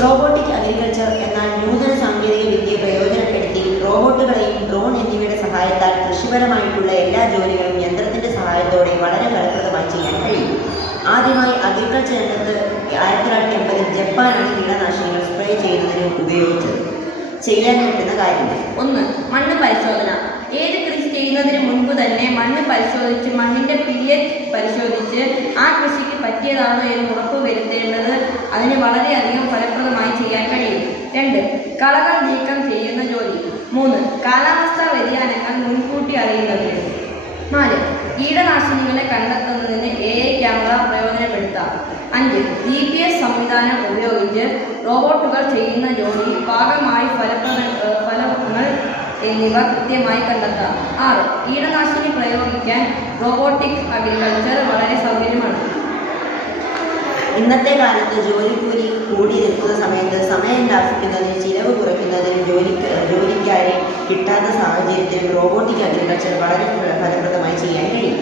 Robotic agriculture എന്നാൽ നൂതന സാങ്കേതിക വിദ്യ പ്രയോജനപ്പെടുത്തി റോബോട്ടുകളെയും ഡ്രോൺ എന്നിവയുടെ സഹായത്താൽ കൃഷിപരമായിട്ടുള്ള എല്ലാ ജോലികളും യന്ത്രത്തിന്റെ സഹായത്തോടെ വളരെ ഫലപ്രദമായി ചെയ്യാൻ കഴിയും. ആദ്യമായി അഗ്രികൾച്ചർ രംഗത്ത് 1980 ജപ്പാനാണ് കീടനാശിനികൾ സ്പ്രേ ചെയ്യുന്നതിന് ചെയ്യാൻ പറ്റുന്ന കാര്യങ്ങൾ. 1. മണ്ണ് പരിശോധന. ഏത് കൃഷി ചെയ്യുന്നതിന് മുൻപ് തന്നെ മണ്ണ് പരിശോധിച്ച് മണ്ണിന്റെ pH പരിശോധിച്ച് ആ കൃഷിക്ക് പറ്റിയതാണോ എന്ന് ഉറപ്പുവരുത്തേണ്ടത് അതിന് വളരെയധികം ഫലപ്രദമായി ചെയ്യാൻ കഴിയും. 2. കളകൾ നീക്കം ചെയ്യുന്ന ജോലി. 3. കാലാവസ്ഥാ വ്യതിയാനങ്ങൾ മുൻകൂട്ടി അറിയുന്നതിന്. 4. കീടനാശിനികളെ കണ്ടെത്തുന്നതിന് AI ക്യാമറ പ്രയോജനപ്പെടുത്താം. 5. GPS സംവിധാനം ഉപയോഗിച്ച് റോബോട്ടുകൾ ചെയ്യുന്ന ജോലി പാകമായി ഫലങ്ങൾ എന്നിവ കൃത്യമായി കണ്ടെത്താം. 6. കീടനാശിനി പ്രയോഗിക്കാൻ റോബോട്ടിക് അഗ്രികൾച്ചർ വളരെ സൗകര്യമാണ്. ഇന്നത്തെ കാലത്ത് ജോലിക്കൂലി കൂടി നിൽക്കുന്ന സമയത്ത് സമയം ലാഭിക്കുന്നതിന് ചിലവ് കുറയ്ക്കുന്നതിനും ജോലിക്കാരെ കിട്ടാത്ത സാഹചര്യത്തിലും റോബോട്ടിക് അഗ്രികൾച്ചർ വളരെ ഫലപ്രദമായി ചെയ്യാൻ കഴിയും.